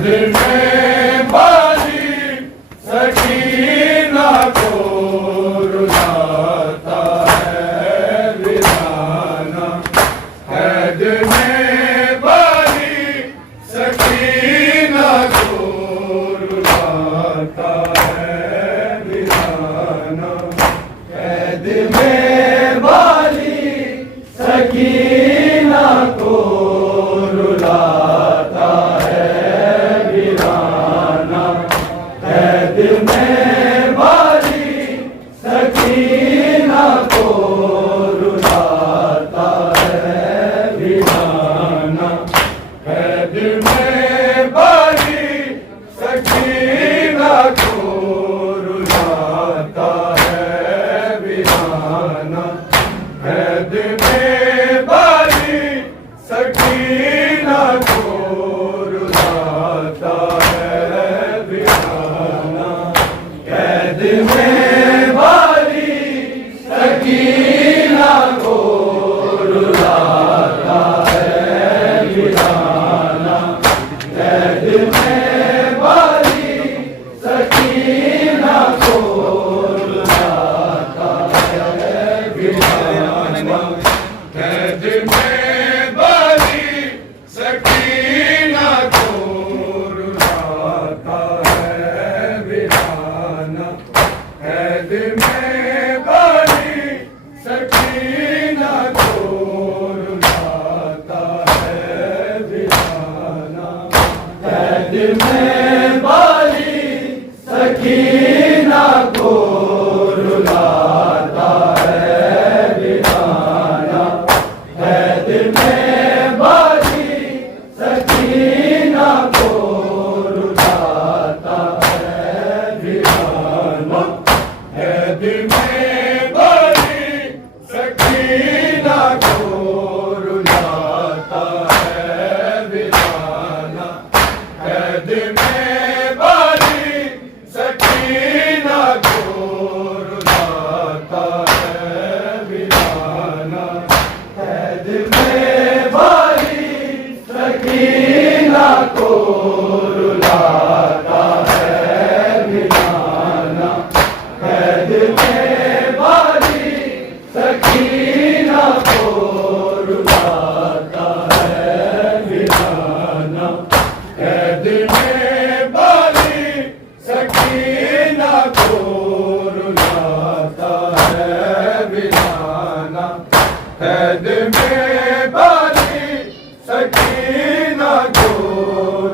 कैद में बाली सकीना को रुलाता है विधाना। कैद में बाली सकीना को रुलाता है विधाना। कैद में बाली सकीना को रुलाता है वीराना। कैद में बाली सकीना को रुलाता है वीराना। कैद में बाली सकीना को रुलाता है वीराना। कैद में बाली सकीना को रुलाता है वीराना। कैद में बाली सकीना को रुलाता है वीराना। कैद में बाली सकीना को रुलाता है वीराना। कैद में बाली सकीना को रुलाता है वीराना। कैद में बाली सकीना को रुलाता है वीराना। कैद में बाली सकीना को रुलाता है वीराना। कैद में बाली सकीना को रुलाता है वीराना। कैद में बाली सकीना को रुलाता है वीराना। कैद में बाली सकीना को रुलाता है वीराना। कैद में बाली सकीना को रुलाता है वीराना। कैद में बाली सकीना को रुलाता है वीराना। कैद में बाली सकीना को रुलाता है वीराना। कैद में बाली सकीना को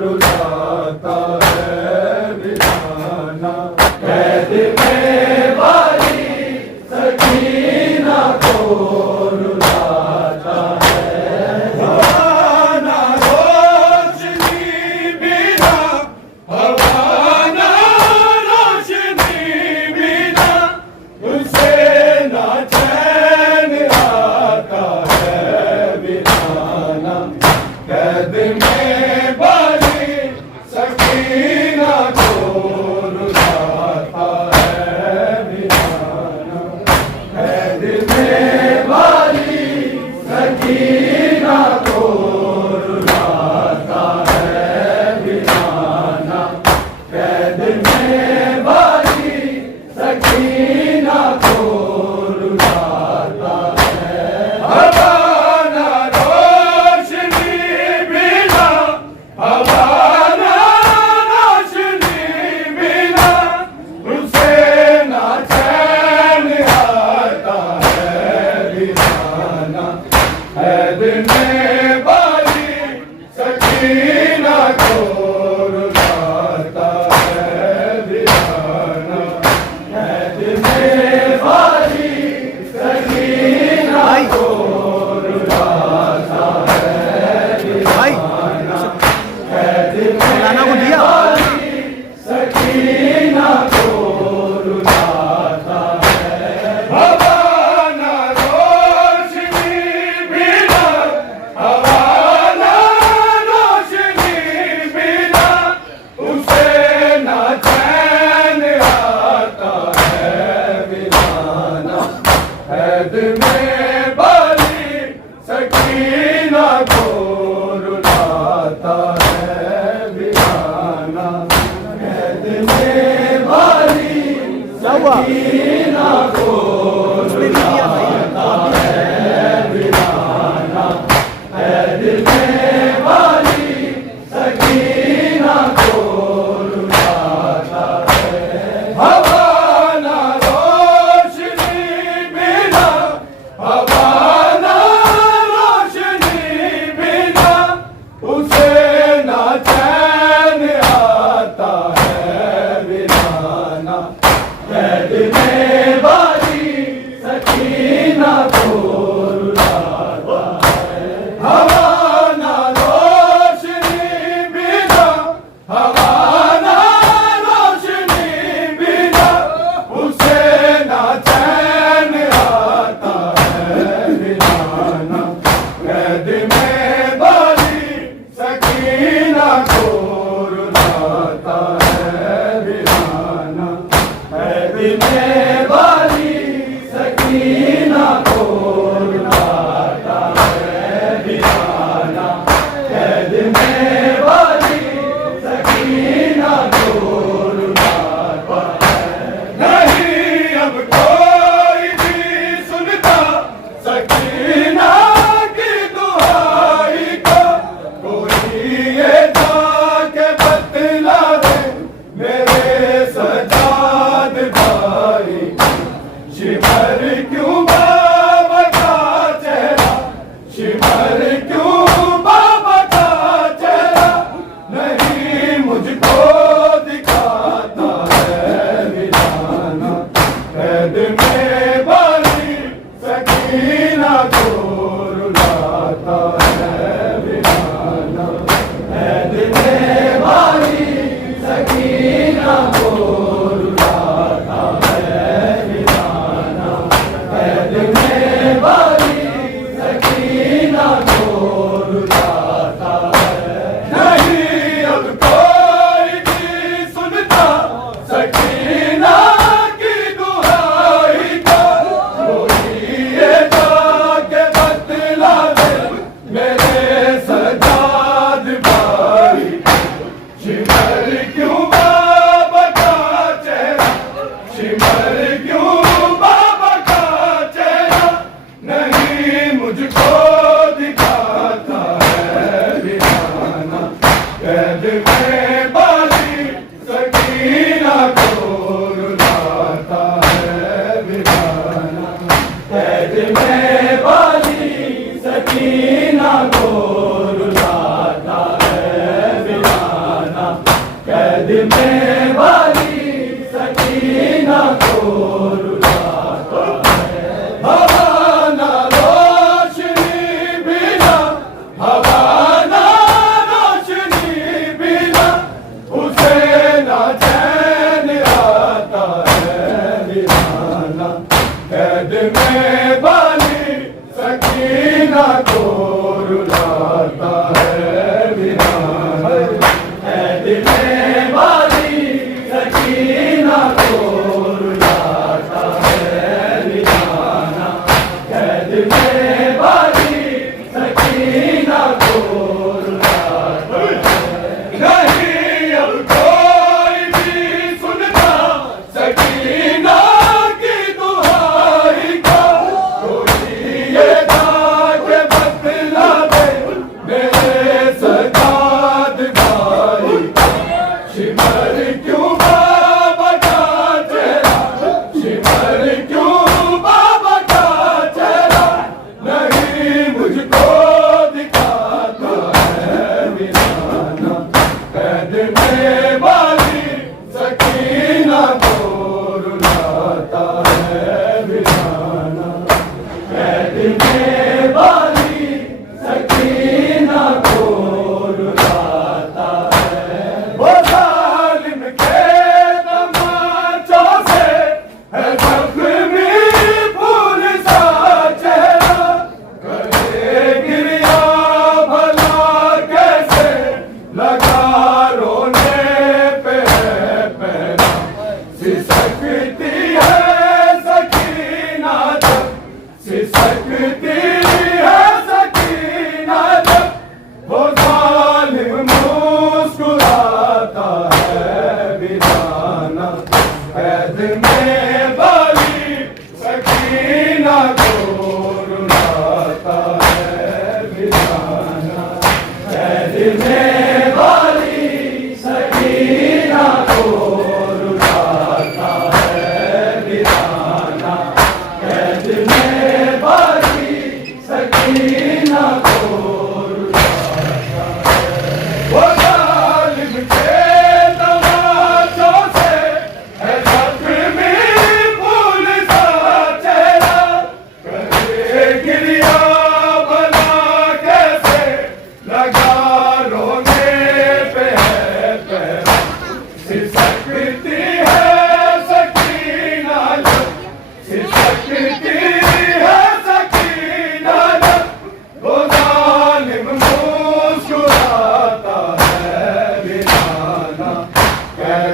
रुलाता है वीराना। कैद में बाली सकीना को रुलाता है भवाना। रोशनी बिना भवाना रोशनी सकीना को रुलाता है वीराना है दिल में वाली सकीना को रुलाता है। हवा ना रोशनी बिना हवा ना रोशनी बिना उसे ना चैन आता है वीराना है दिल में वाली सकीना को रुलाता है। हवा ना रोशनी बिना हवा ना रोशनी बिना उसे ना चैन आता है वीराना कैद में वाली सकीना को रुलाता है वीराना कैद में वाली सकीना को रुलाता है वीराना कैद में वाली सकीना को रुलाता है। नहीं अब कोई भी सुनता सकीना की दुहाई का कोई ये जाके बतला दे मेरे सजाद भाई शिमर क्यों बाबा का चेहरा शिमर क्यों बाबा का चेहरा नहीं मुझको दिखाता है वीराना कैद में वाली सकीना को रुलाता है वीराना कैद में वाली सकीना को रुलाता है वीराना कैद में वाली सकीना को रुलाता है। नहीं अब कोई भी सुनता सकीना की दुहाई का कोई ये जाके बतला दे मेरे सजाद भाई शिमर क्यों बाबा का चेहरा शिमर क्यों बाबा का चेहरा नहीं मुझको दिखाता है वीराना कैद में वाली सकीना को रुलाता है वीराना कैद में वाली सकीना को रुलाता है वीराना कैद में वाली सकीना को रुलाता है। हवा ना रोशनी बिना हवा ना रोशनी बिना उसे ना चैन आता है वीराना कैद में वाली सकीना को रुलाता है वीराना कैद में वाली सकीना को रुलाता है वीराना कैद में वाली सकीना को रुलाता है। नहीं अब कोई भी सुनता सकीना की दुहाई का कोई ये जाके बतला दे मेरे सजाद भाई शिमर क्यों बाबा का चेहरा शिमर क्यों बाबा का चेहरा नहीं मुझको दिखाता है वीराना कैद में वाली सकीना को रुलाता है वीराना कैद में वाली सकीना को रुलाता है। वो जालिम के तमाचों से है जख्मी फूल सा चेहरा करे गिरिया भला कैसे लगा रोने पे है पैरा सिसकती है सकीना जब सिसकती है सकीना जब वो जालिम मुस्कुराता है वीराना कैद में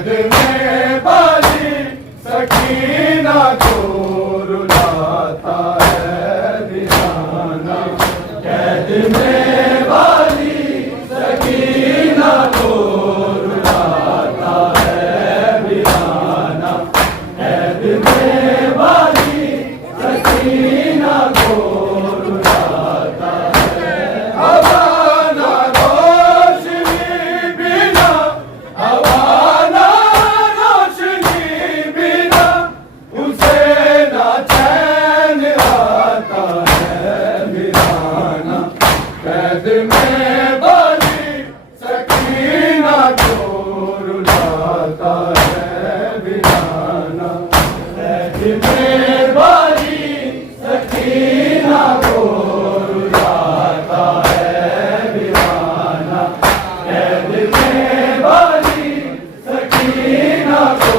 कैद में बाली सकीना को रुलाता है वीराना, कैद में बाली सकीना को रुलाता है वीराना, कैद में बाली सकीना को रुलाता है। हवाना रोशनी बिना, हवाना रोशनी बिना, उसे ना चैन आता है वीराना, कैद में बाली सकीना को रुलाता है वीराना, कैद में बाली सकीना को रुलाता है वीराना, कैद में बाली सकीना को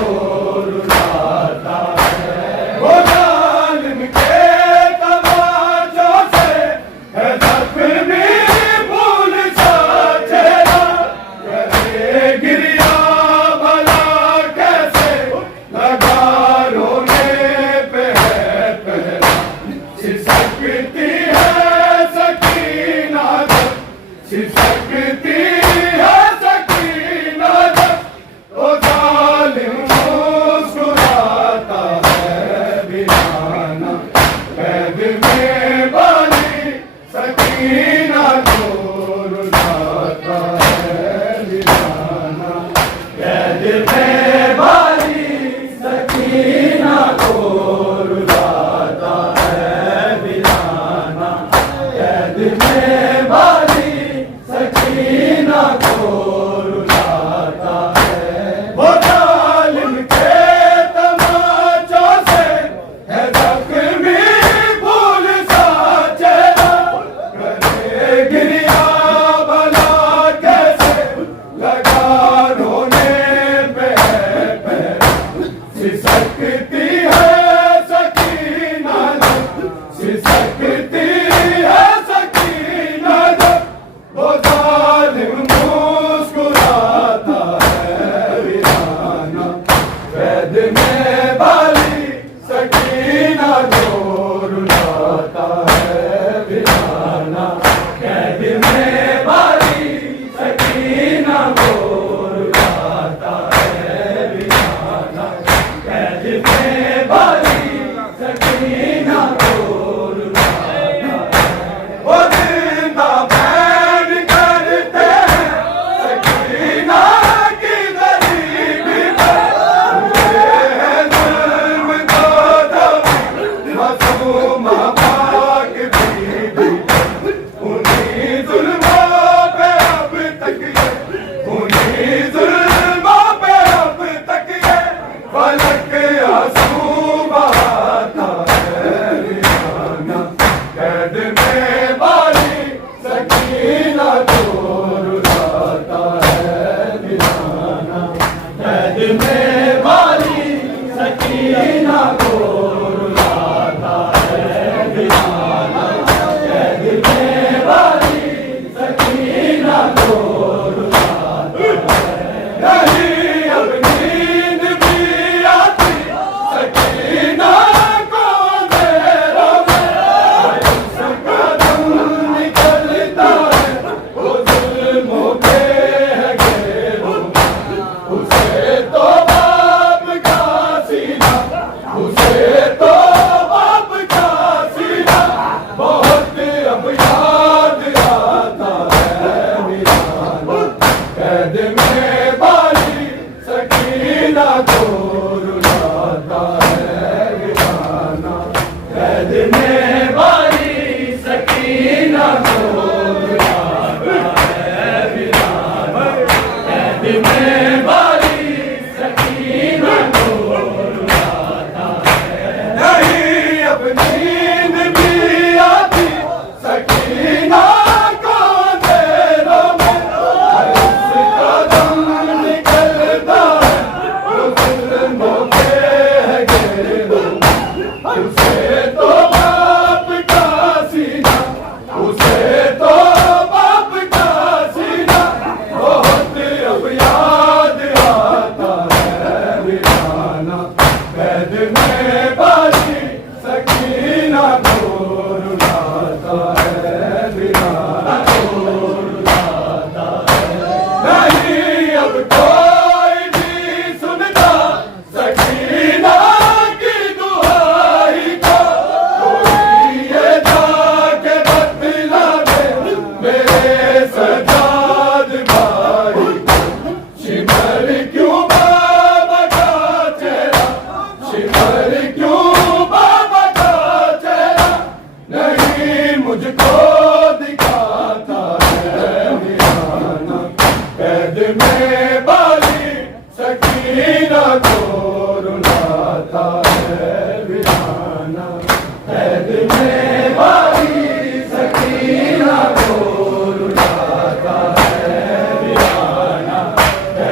रुलाता है। वो जालिम के तमाचों से है जख्मी फूल सा चेहरा, करे गिरिया भला कैसे लगा रोने पे है पहरा, सिसकती है सकीना जब, सिसकती है सकीना जब, ओ जालिम मुस्कुराता है वीराना, कैद में बाली सकीना को रुलाता है वीराना, कैद में बाली सकीना को रुलाता है वीराना, कैद में बाली सकीना को रुलाता है। वो जालिम के तमाचों से है जख्मी फूल सा चेहरा, करे गिरिया भला कैसे लगा रोने पे है पहरा, सिसकती है सकीना जब, सिसकती है सकीना जब, वो जालिम मुस्कुराता है वीराना, कैद में बाली सकीना को रुलाता है वीराना, कैद में बाली सकीना को रुलाता है वीराना, कैद में बाली सकीना को रुलाता है। वो जिंदा बैठ करते हैं सकीना की गरीबी पर, हुए हैं जुल्म को दबी मज़लूमा पाक बीबी पर, उन्हीं जुल्मों पे अब तक ये, उन्हीं जुल्मों पे अब तक ये फलक आंसू बहाता है वीराना, कैद में बाली सकीना को रुलाता है वीराना, कैद में बाली सकीना को रुलाता है वीराना, कैद में बाली सकीना को रुलाता है। नहीं अब नींद भी आती सकीना को अंधेरों में, उसका दम निकलता है वो जुल्मों के घेरों में, उसे तो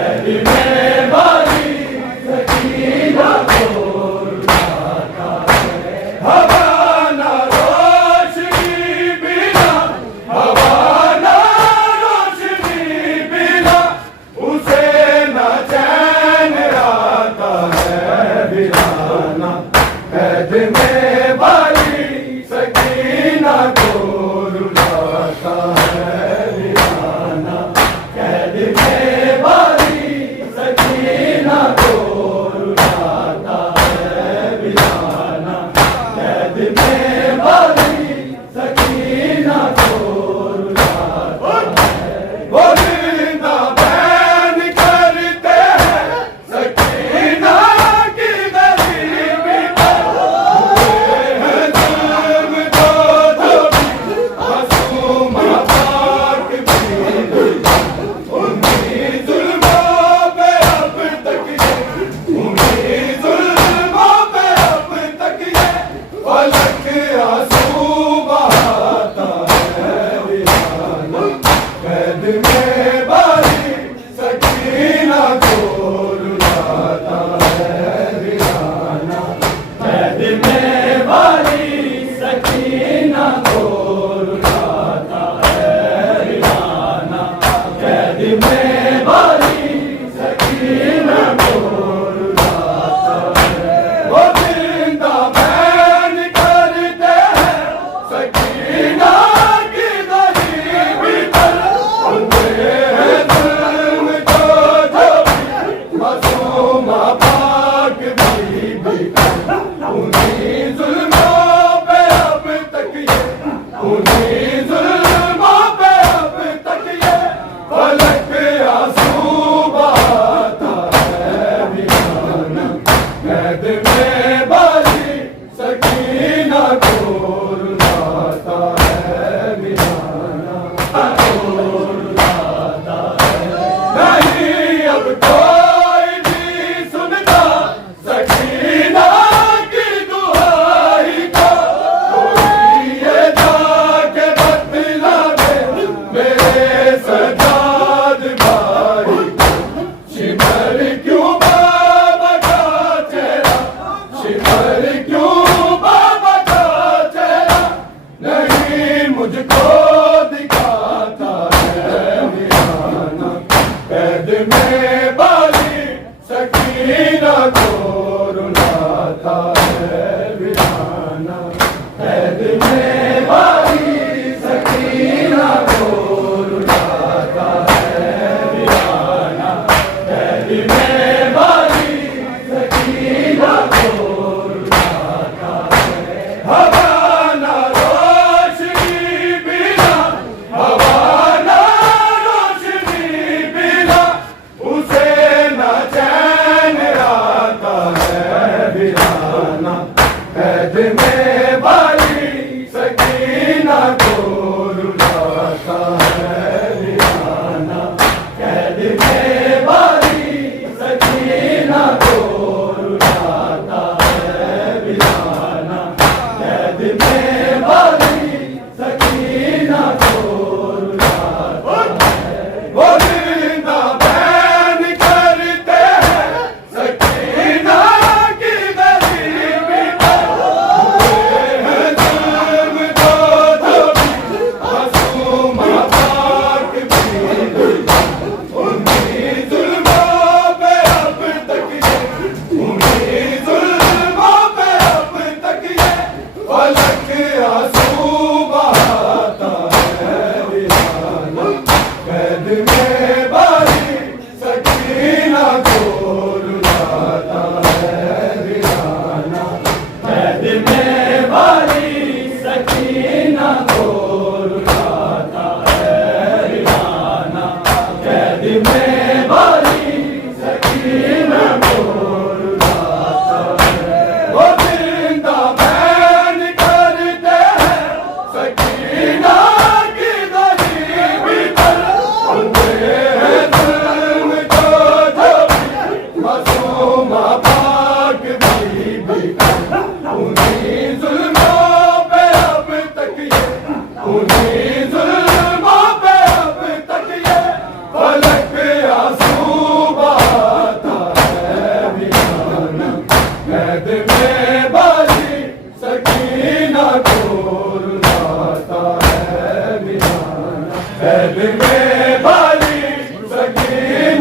कैद में वाली सकीना को रुलाता है। हवा ना रोशनी बिना, हवा ना रोशनी बिना, उसे न चैन आता है वीराना। कैद में वाली सकीना को रुलाता है वीराना। कैद में वाली सकीना को रुलाता है वीराना। कैद में वाली सकीना को रुलाता है। वो जिंदा बैन करते हैं सकीना की गरीबी पर, हुए हैं जुल्म जो भी मासूमा पाक भी, उन्हीं जुल्मों पे अब तक ये, उन्हीं जुल्मों पे अब तक ये फलक आंसू बहाता है वीराना। कैद में वाली सकीना को रुलाता है वीराना। कैद में वाली सकीना को रुलाता है वीराना। कैद में वाली सकीना को रुलाता है। वो जिंदा बैन करते हैं सकीना की गरीबी पर, हुए हैं जुल्म जो भी मासूमा पाक बीबी पर, उन्हीं जुल्मों पे अब तक ये, उन्हीं जुल्मों पे अब तक ये फलक आंसू बहाता है वीराना। कैद में वाली सकीना को रुलाता है वीराना। रुलाता है। नहीं अब कोई भी सुनता सकीना की दुहाई को, कोई ये जाके बतला दे मेरे सजाद भाई को। शिमर क्यों बाबा का चेहरा, शिमर क्यों बाबा का चेहरा नहीं मुझको दिखाता है वीराना। कैद में वाली सकीना को रुलाता है वीराना। कैद में वाली सकीना को रुलाता है वीराना। कैद में वाली सकीना को रुलाता है। हवा ना रोशनी बिना, हवा ना रोशनी बिना, उसे न चैन आता है वीराना। कैद में वाली सकीना को रुलाता है वीराना। कैद में वाली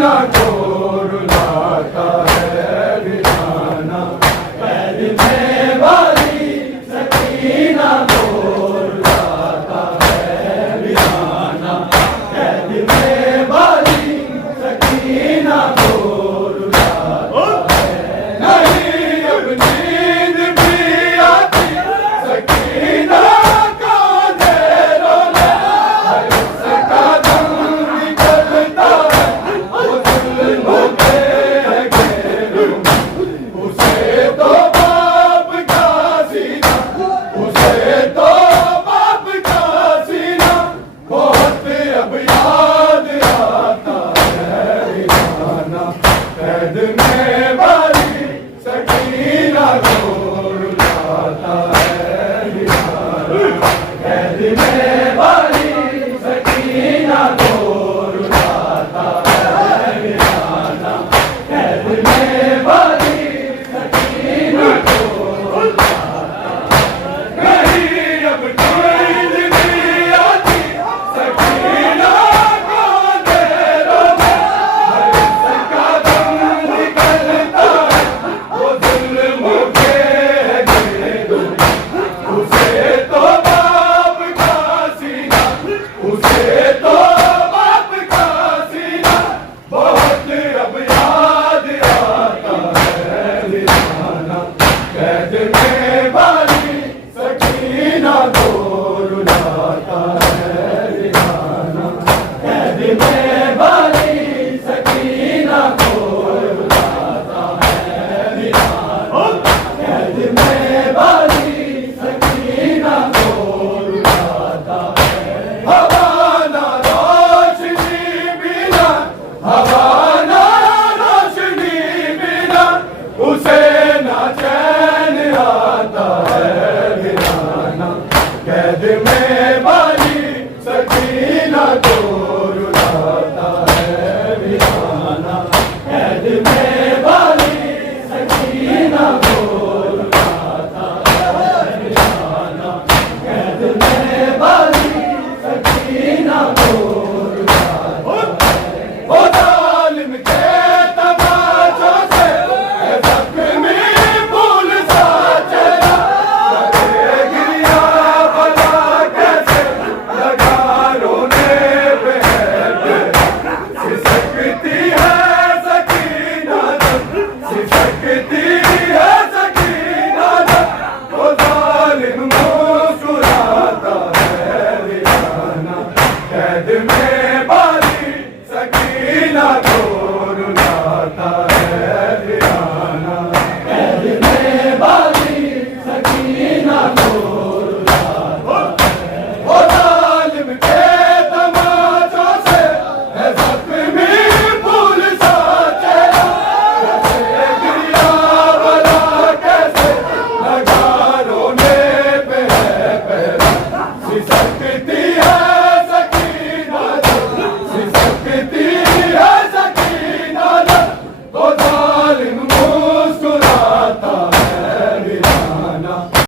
सकीना को रुलाता है बिठाना, कैद में वाली सकीना को रुलाता है बिठाना, कैद में वाली सकीना को रुलाता है। नहीं अब नींद भी आती सकीना का अंधेरों में, हर उसका दम निकलता है वो जुल्मों के घेरों में। उसे तो बाप का सीना, उसे तो बाप का सीना बहुत अब याद आता है। कैद में